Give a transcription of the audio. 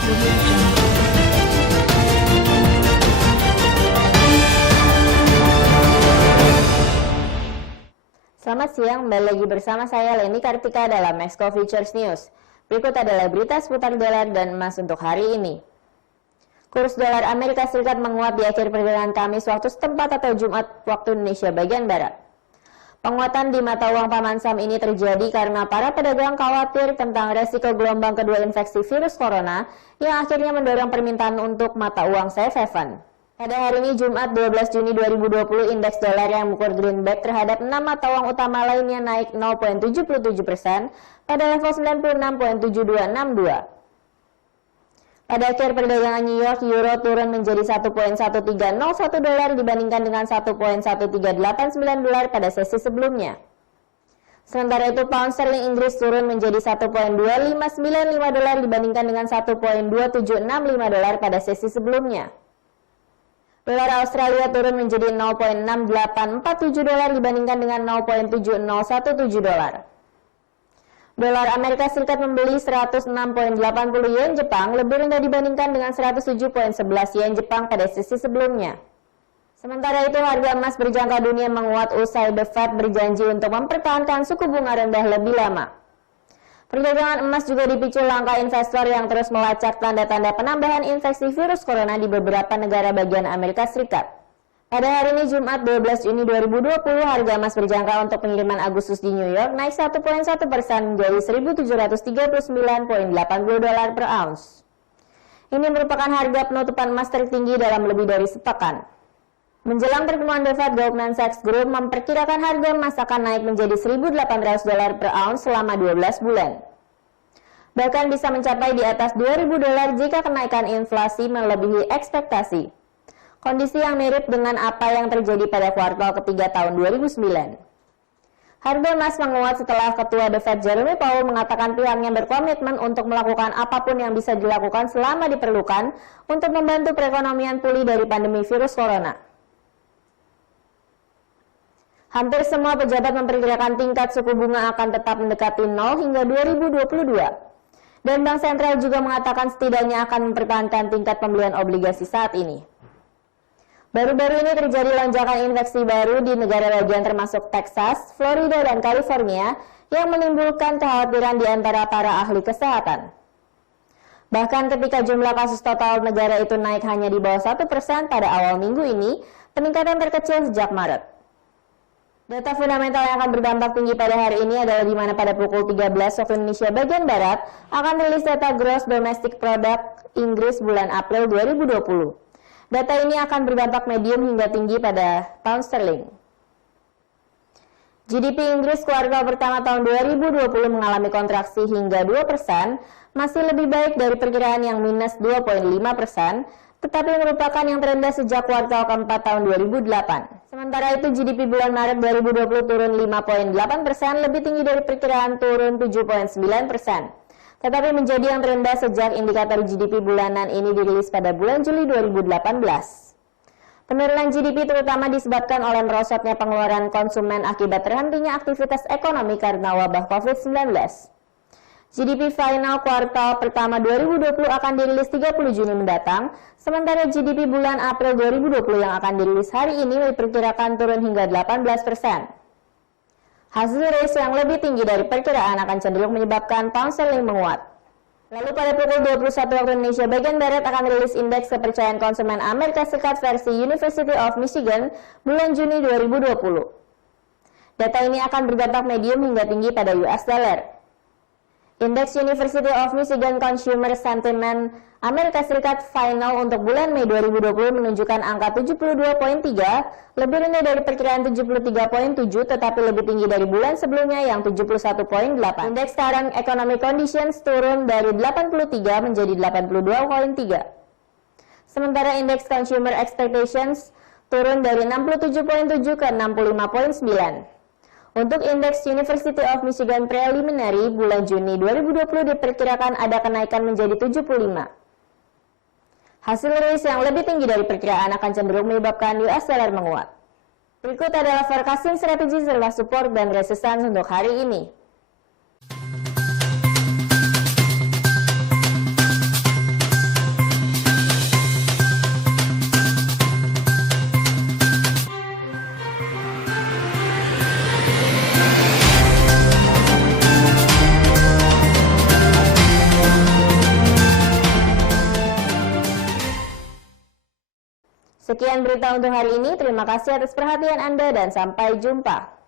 Selamat siang, kembali lagi bersama saya Leni Kartika dalam Maxco Futures News. Berikut adalah berita seputar dolar dan emas untuk hari ini. Kurs dolar Amerika Serikat menguat di akhir perdagangan Kamis waktu setempat atau Jumat waktu Indonesia bagian Barat. Penguatan di mata uang paman Sam ini terjadi karena para pedagang khawatir tentang resiko gelombang kedua infeksi virus corona yang akhirnya mendorong permintaan untuk mata uang safe haven. Pada hari ini Jumat 12 Juni 2020, indeks dolar yang mengukur greenback terhadap 6 mata uang utama lainnya naik 0,77% pada level 96,7262. Pada akhir perdagangan New York, euro turun menjadi 1,1301 dolar dibandingkan dengan 1,1389 dolar pada sesi sebelumnya. Sementara itu, pound sterling Inggris turun menjadi 1,2595 dolar dibandingkan dengan 1,2765 dolar pada sesi sebelumnya. Dolar Australia turun menjadi 0,6847 dolar dibandingkan dengan 0,7017 dolar. Dolar Amerika Serikat membeli 106,80 yen Jepang lebih rendah dibandingkan dengan 107,11 yen Jepang pada sesi sebelumnya. Sementara itu, harga emas berjangka dunia menguat usai The Fed berjanji untuk mempertahankan suku bunga rendah lebih lama. Perdagangan emas juga dipicu langkah investor yang terus melacak tanda-tanda penambahan infeksi virus corona di beberapa negara bagian Amerika Serikat. Pada hari ini Jumat 12 Juni 2020, harga emas berjangka untuk pengiriman Agustus di New York naik 1,1% menjadi 1.739,80 dolar per ounce. Ini merupakan harga penutupan emas tertinggi dalam lebih dari sepekan. Menjelang pertemuan The Fed, Goldman Sachs Group memperkirakan harga emas akan naik menjadi 1.800 dolar per ounce selama 12 bulan. Bahkan bisa mencapai di atas 2.000 dolar jika kenaikan inflasi melebihi ekspektasi. Kondisi yang mirip dengan apa yang terjadi pada kuartal ketiga tahun 2009. Harga emas menguat setelah Ketua The Fed Jerome Powell mengatakan pihaknya berkomitmen untuk melakukan apapun yang bisa dilakukan selama diperlukan untuk membantu perekonomian pulih dari pandemi virus corona. Hampir semua pejabat memperkirakan tingkat suku bunga akan tetap mendekati 0 hingga 2022. Dan Bank Sentral juga mengatakan setidaknya akan mempertahankan tingkat pembelian obligasi saat ini. Baru-baru ini terjadi lonjakan infeksi baru di negara bagian termasuk Texas, Florida, dan California yang menimbulkan kekhawatiran di antara para ahli kesehatan. Bahkan ketika jumlah kasus total negara itu naik hanya di bawah 1% pada awal minggu ini, peningkatan terkecil sejak Maret. Data fundamental yang akan berdampak tinggi pada hari ini adalah di mana pada pukul 13 waktu Indonesia bagian Barat akan rilis data Gross Domestic Product Inggris bulan April 2020. Data ini akan berdampak medium hingga tinggi pada pound sterling. GDP Inggris kuartal pertama tahun 2020 mengalami kontraksi hingga 2%, masih lebih baik dari perkiraan yang minus 2,5%, tetapi merupakan yang terendah sejak kuartal keempat tahun 2008. Sementara itu GDP bulan Maret 2020 turun 5,8%, lebih tinggi dari perkiraan turun 7,9%. Tetapi menjadi yang terendah sejak indikator GDP bulanan ini dirilis pada bulan Juli 2018. Penurunan GDP terutama disebabkan oleh merosotnya pengeluaran konsumen akibat terhentinya aktivitas ekonomi karena wabah COVID-19. GDP final kuartal pertama 2020 akan dirilis 30 Juni mendatang, sementara GDP bulan April 2020 yang akan dirilis hari ini diperkirakan turun hingga 18%. Hasil rilis yang lebih tinggi dari perkiraan akan cenderung menyebabkan pound sterling menguat. Lalu pada pukul 21 waktu Indonesia bagian Barat akan rilis indeks kepercayaan konsumen Amerika Serikat versi University of Michigan bulan Juni 2020. Data ini akan berdampak medium hingga tinggi pada US dollar. Indeks University of Michigan Consumer Sentiment Amerika Serikat final untuk bulan Mei 2020 menunjukkan angka 72,3, lebih rendah dari perkiraan 73,7 tetapi lebih tinggi dari bulan sebelumnya yang 71,8. Indeks Current Economic Conditions turun dari 83 menjadi 82,3. Sementara indeks Consumer Expectations turun dari 67,7 ke 65,9. Untuk indeks University of Michigan Preliminary bulan Juni 2020 diperkirakan ada kenaikan menjadi 75. Hasil rilis yang lebih tinggi dari perkiraan akan cenderung menyebabkan US dollar menguat. Berikut adalah forecasting strategi serta support dan resistance untuk hari ini. Sekian berita untuk hari ini. Terima kasih atas perhatian Anda dan sampai jumpa.